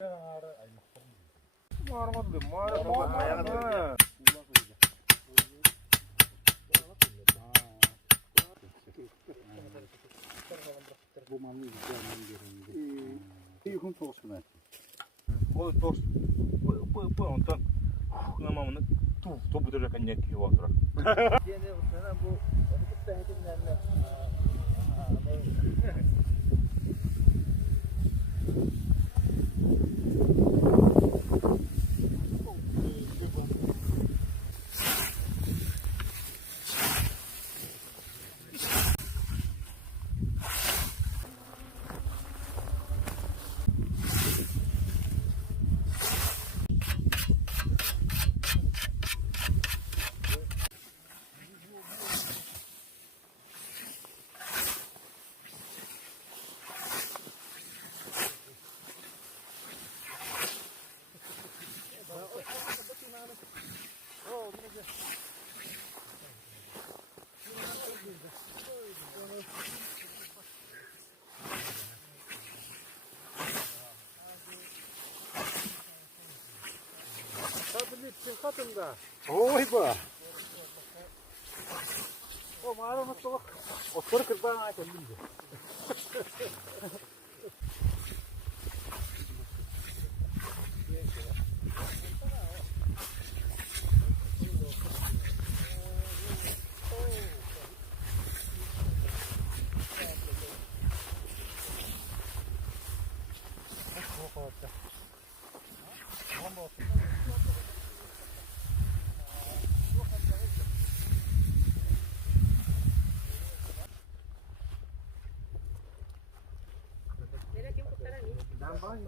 Bu mamlı güzelden göründü. Yıkım toğusu ben. O tost. Bu ondan. Namamını tu bu da kan yakıyor otur. Yine sana bu vakit tehdinden katında. Oy bu. O mağara nasıl bak? Otur kırpağın ayet elinde. Dan bang,